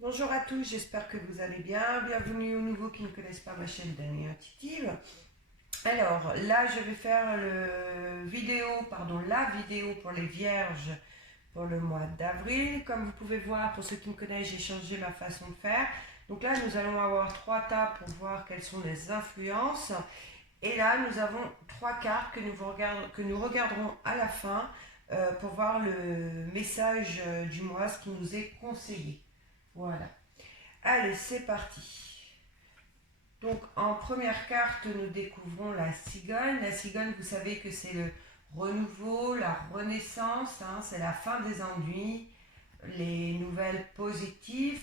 Bonjour à tous, j'espère que vous allez bien. Bienvenue aux nouveaux qui ne connaissent pas ma chaîne d'Annie Intuitive. Alors là, je vais faire la vidéo pour les vierges pour le mois d'avril. Comme vous pouvez voir, pour ceux qui me connaissent, j'ai changé ma façon de faire. Donc là, nous allons avoir trois tas pour voir quelles sont les influences. Et là, nous avons trois cartes que nous regarderons à la fin pour voir le message du mois, ce qui nous est conseillé. Voilà. Allez, c'est parti. Donc, en première carte, nous découvrons la cigogne. La cigogne, vous savez que c'est le renouveau, la renaissance, hein, c'est la fin des ennuis, les nouvelles positives.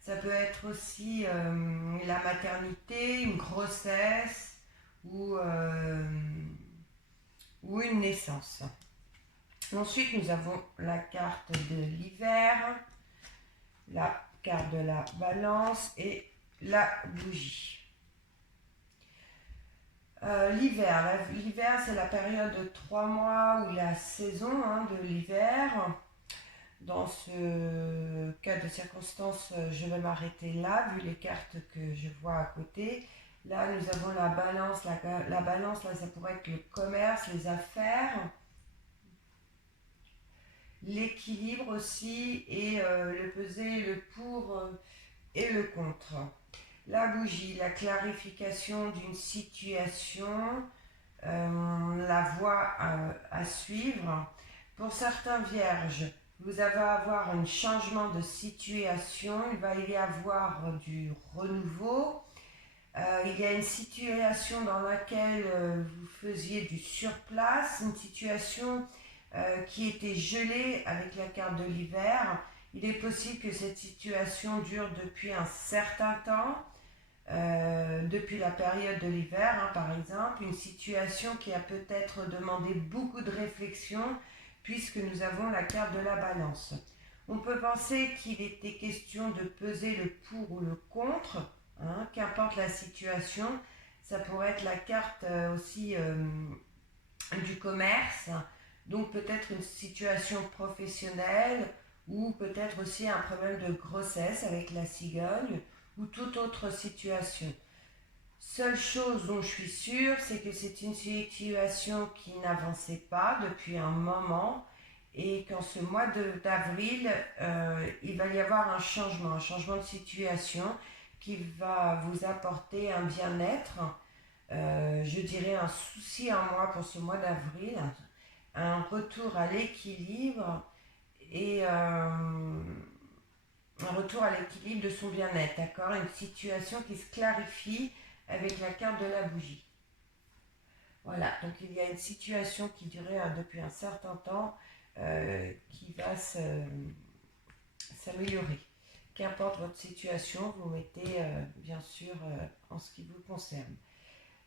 Ça peut être aussi la maternité, une grossesse ou une naissance. Ensuite, nous avons la carte de l'hiver, la carte de la balance et la bougie. L'hiver, c'est la période de 3 mois ou la saison de l'hiver. Dans ce cas de circonstance, je vais m'arrêter là, vu les cartes que je vois à côté. Là, nous avons la balance. La balance, là, ça pourrait être le commerce, les affaires, l'équilibre aussi, et le peser, le pour et le contre. La bougie, la clarification d'une situation, la voie à suivre. Pour certains vierges, vous allez avoir un changement de situation, il va y avoir du renouveau. Il y a une situation dans laquelle vous faisiez du surplace, une situation qui était gelée avec la carte de l'hiver. Il est possible que cette situation dure depuis un certain temps, depuis la période de l'hiver, par exemple, une situation qui a peut-être demandé beaucoup de réflexion puisque nous avons la carte de la balance. On peut penser qu'il était question de peser le pour ou le contre, qu'importe la situation. Ça pourrait être la carte aussi du commerce, donc peut-être une situation professionnelle ou peut-être aussi un problème de grossesse avec la cigogne ou toute autre situation. Seule chose dont je suis sûre, c'est que c'est une situation qui n'avançait pas depuis un moment et qu'en ce mois d'avril, il va y avoir un changement de situation qui va vous apporter un bien-être, je dirais un souci en moi pour ce mois d'avril, un retour à l'équilibre et un retour à l'équilibre de son bien-être, d'accord. Une situation qui se clarifie avec la carte de la bougie. Voilà, donc il y a une situation qui durait depuis un certain temps qui va s'améliorer. Qu'importe votre situation, vous mettez bien sûr en ce qui vous concerne.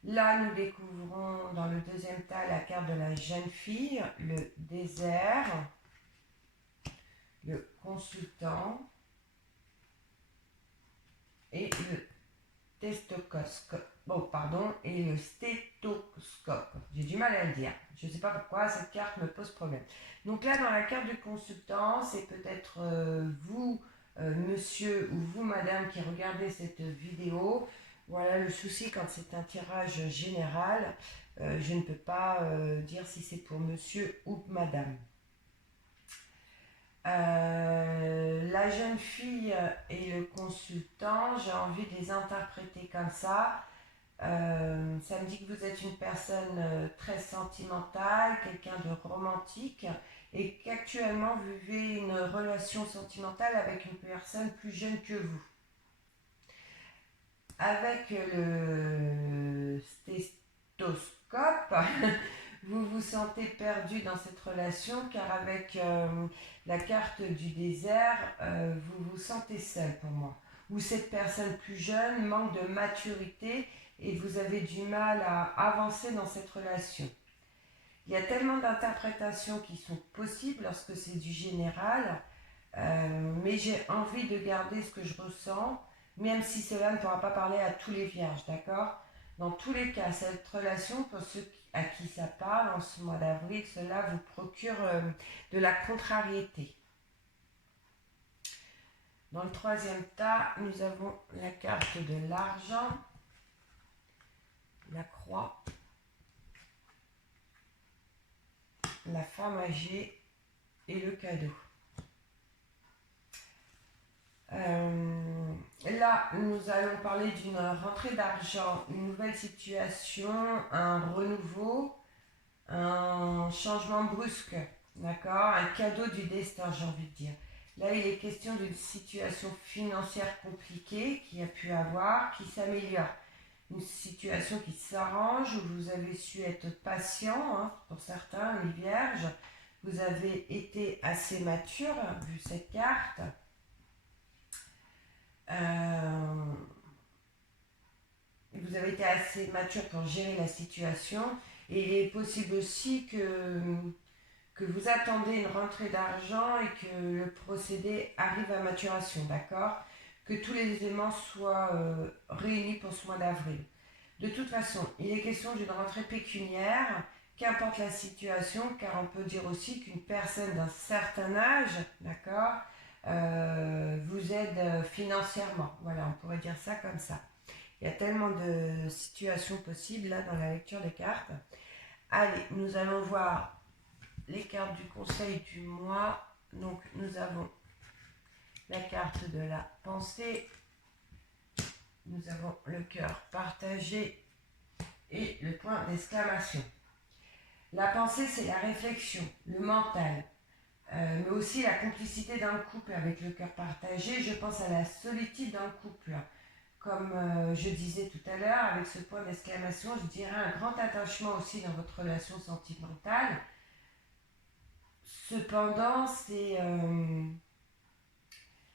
Là, nous découvrons dans le deuxième tas la carte de la jeune fille, le désert, le consultant et le et le stéthoscope. J'ai du mal à le dire. Je ne sais pas pourquoi cette carte me pose problème. Donc là, dans la carte du consultant, c'est peut-être vous, monsieur ou vous, madame, qui regardez cette vidéo. Voilà le souci quand c'est un tirage général. Je ne peux pas dire si c'est pour monsieur ou madame. La jeune fille et le consultant, j'ai envie de les interpréter comme ça. Ça me dit que vous êtes une personne très sentimentale, quelqu'un de romantique, et qu'actuellement vous vivez une relation sentimentale avec une personne plus jeune que vous. Avec le stéthoscope, vous vous sentez perdu dans cette relation car avec la carte du désert, vous vous sentez seul pour moi. Ou cette personne plus jeune manque de maturité et vous avez du mal à avancer dans cette relation. Il y a tellement d'interprétations qui sont possibles lorsque c'est du général, mais j'ai envie de garder ce que je ressens, même si cela ne pourra pas parler à tous les vierges, d'accord. Dans tous les cas, cette relation, pour ceux à qui ça parle en ce mois d'avril, cela vous procure de la contrariété. Dans le troisième tas, nous avons la carte de l'argent, la croix, la femme âgée et le cadeau. Là, nous allons parler d'une rentrée d'argent, une nouvelle situation, un renouveau, un changement brusque, d'accord? Un cadeau du destin, j'ai envie de dire. Là, il est question d'une situation financière compliquée qui a pu avoir, qui s'améliore. Une situation qui s'arrange, où vous avez su être patient, hein, pour certains, les vierges. Vous avez été assez mature, vu cette carte. Vous avez été assez mature pour gérer la situation. Et il est possible aussi que vous attendez une rentrée d'argent et que le procédé arrive à maturation, d'accord? Que tous les éléments soient réunis pour ce mois d'avril. De toute façon, il est question d'une rentrée pécuniaire, qu'importe la situation, car on peut dire aussi qu'une personne d'un certain âge, d'accord, vous aide financièrement. Voilà, on pourrait dire ça comme ça. Il y a tellement de situations possibles là dans la lecture des cartes. Allez, nous allons voir les cartes du conseil du mois. Donc nous avons la carte de la pensée, nous avons le cœur partagé et le point d'exclamation. La pensée, c'est la réflexion, le mental, mais aussi la complicité dans le couple avec le cœur partagé. Je pense à la solitude dans le couple. Comme je disais tout à l'heure, avec ce point d'exclamation, je dirais un grand attachement aussi dans votre relation sentimentale. Cependant,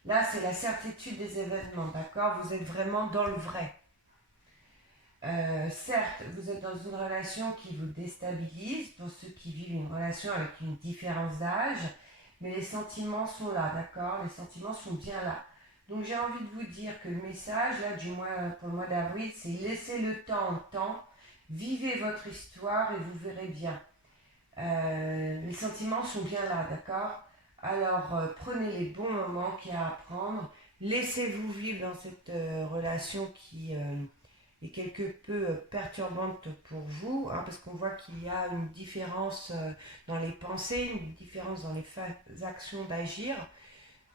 là, c'est la certitude des événements, d'accord? Vous êtes vraiment dans le vrai. Certes, vous êtes dans une relation qui vous déstabilise, pour ceux qui vivent une relation avec une différence d'âge, mais les sentiments sont là, d'accord? Les sentiments sont bien là. Donc j'ai envie de vous dire que le message, là, pour le mois d'avril, c'est laissez le temps au temps, vivez votre histoire et vous verrez bien. Les sentiments sont bien là, d'accord? Alors prenez les bons moments qu'il y a à prendre, laissez-vous vivre dans cette relation qui est quelque peu perturbante pour vous, hein, parce qu'on voit qu'il y a une différence dans les pensées, une différence dans les actions d'agir,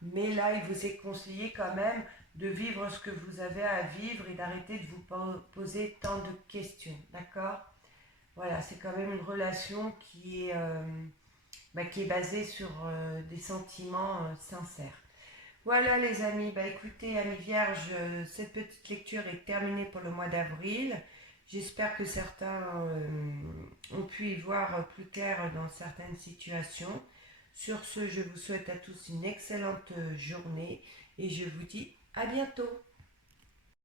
mais là il vous est conseillé quand même de vivre ce que vous avez à vivre et d'arrêter de vous poser tant de questions, d'accord? Voilà, c'est quand même une relation qui est basée sur des sentiments sincères. Voilà les amis, écoutez, amis vierges, cette petite lecture est terminée pour le mois d'avril. J'espère que certains ont pu y voir plus clair dans certaines situations. Sur ce, je vous souhaite à tous une excellente journée et je vous dis à bientôt.